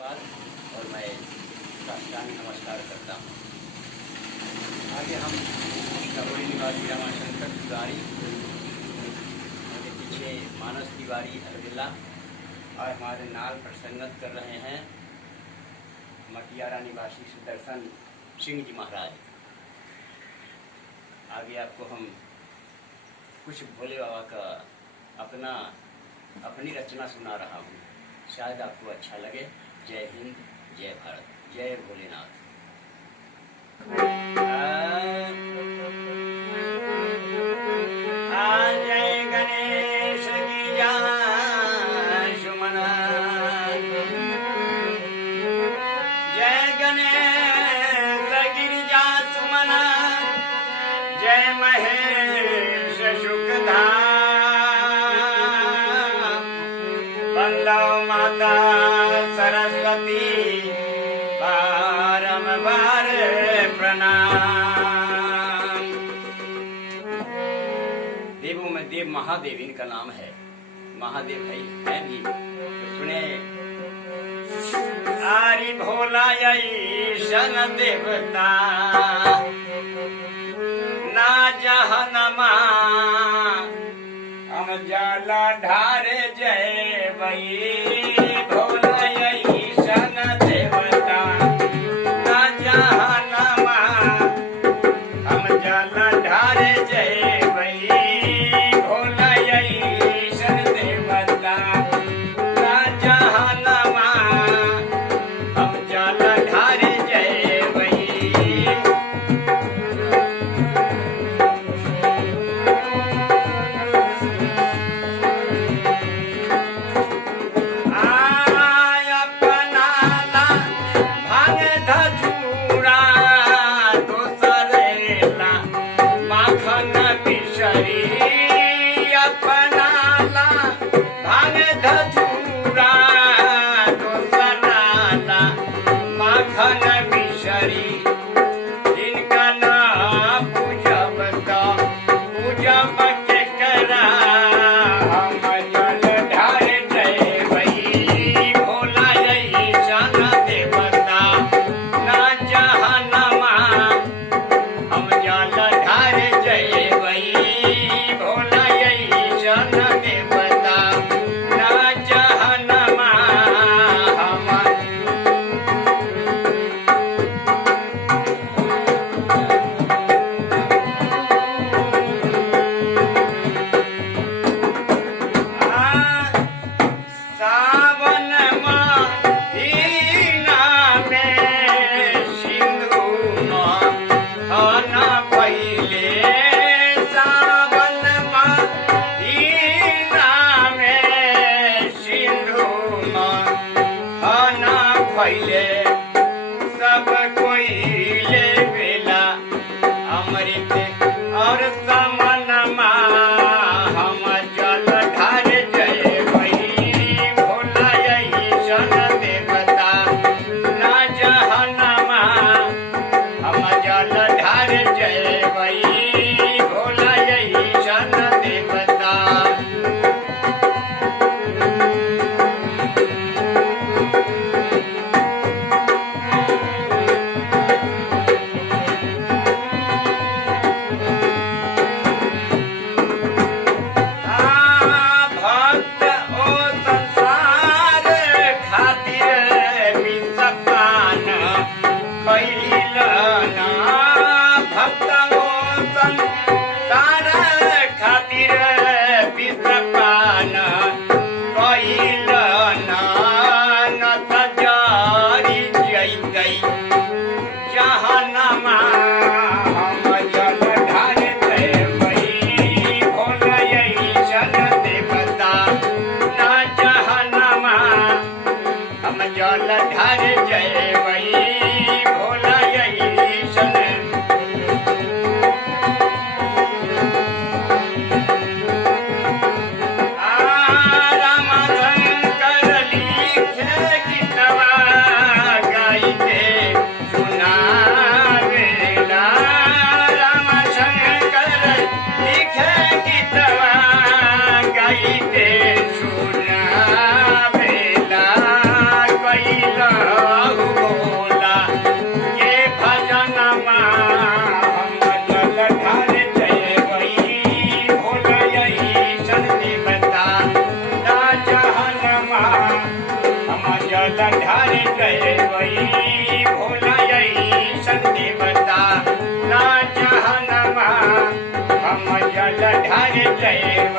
और मैं साष्टांग नमस्कार करता हूँ। आगे हम खगोड़ी निवासी रामाशंकर तिवारी, उनके पीछे मानस तिवारी अलविला और हमारे नाल पर संगत कर रहे हैं मटियारा निवासी सुदर्शन सिंह जी महाराज। आगे आपको हम कुछ भोले बाबा का अपनी रचना सुना रहा हूँ, शायद आपको अच्छा लगे। जय हिंद, जय भारत, जय भोलेनाथ। जय गणेश गिरिजा सुमन, जय गणेश गिरिजा सुमन, जय महेश सुखधाम, वंदो माता सरस्वती बारंबार प्रणाम। देवों में देव महादेव इनका नाम है। महादेव है भी तो सुने। आरी भोला ईशन देवता ना जहनमा हम जाला ढारे जय वही भोला ईशन देवता ना जहनमा हम जाला ढारे जय वही भोला ईशन देवता ना जहनमा हम जाला ढारे जय वही। सब कोई ले बेला अमृत और समनमा हम जल ढार जय वही भोला ईशन देवता ना जहनमा हम जल ढार जय वही भोला ईशन देवता। जल ढार जय वही भोला ईशन। रामशंकर लिखे गीतवा गाई के सुनावेला, रामशंकर लिखे गीतवा गाई के सुनावेला। जल ढारे जय